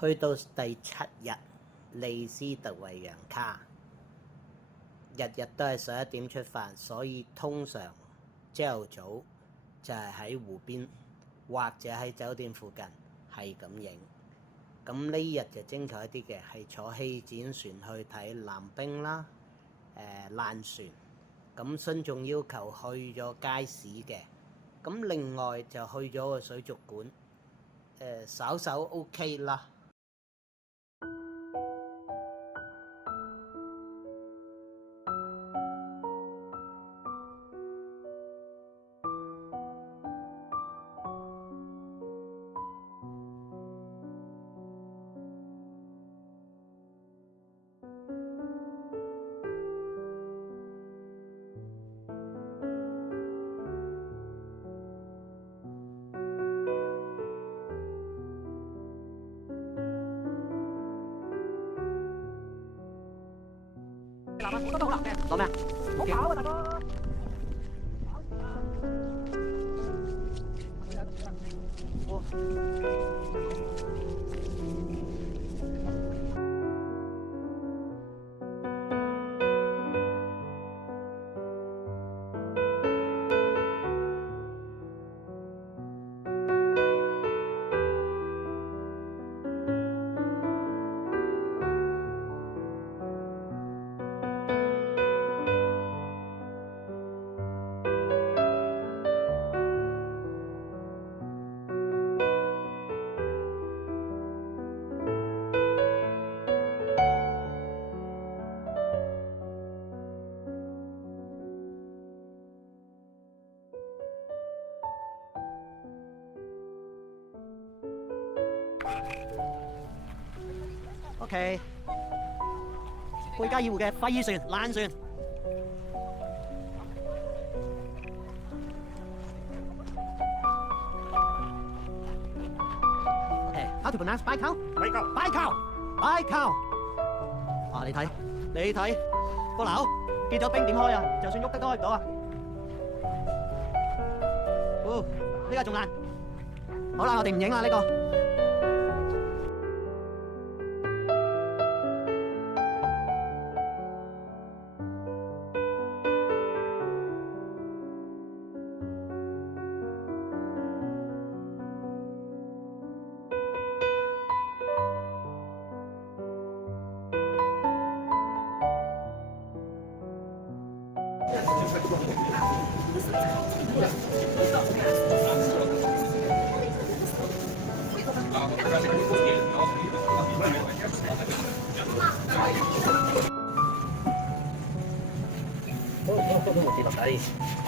去到第7日，利斯特維揚卡，日日都係11點出發，所以通常朝頭早就係喺湖邊或者喺酒店附近係咁影。咁呢日就精彩啲嘅係坐氣展船去睇藍冰啦，爛船。咁孫仲要求去咗街市嘅，咁另外就去咗個水族館，稍稍 OK 啦。男啊，得好難嘅。攞咩啊？唔好跑啊，大哥！OK， 貝加爾湖嘅廢船、爛船。How to pronounce baikal？ Baikal。啊，你睇，個樓結咗冰點開啊？就算喐得都開唔到啊！呢個仲爛。好啦，我哋唔影啦呢個。都冇跌落底。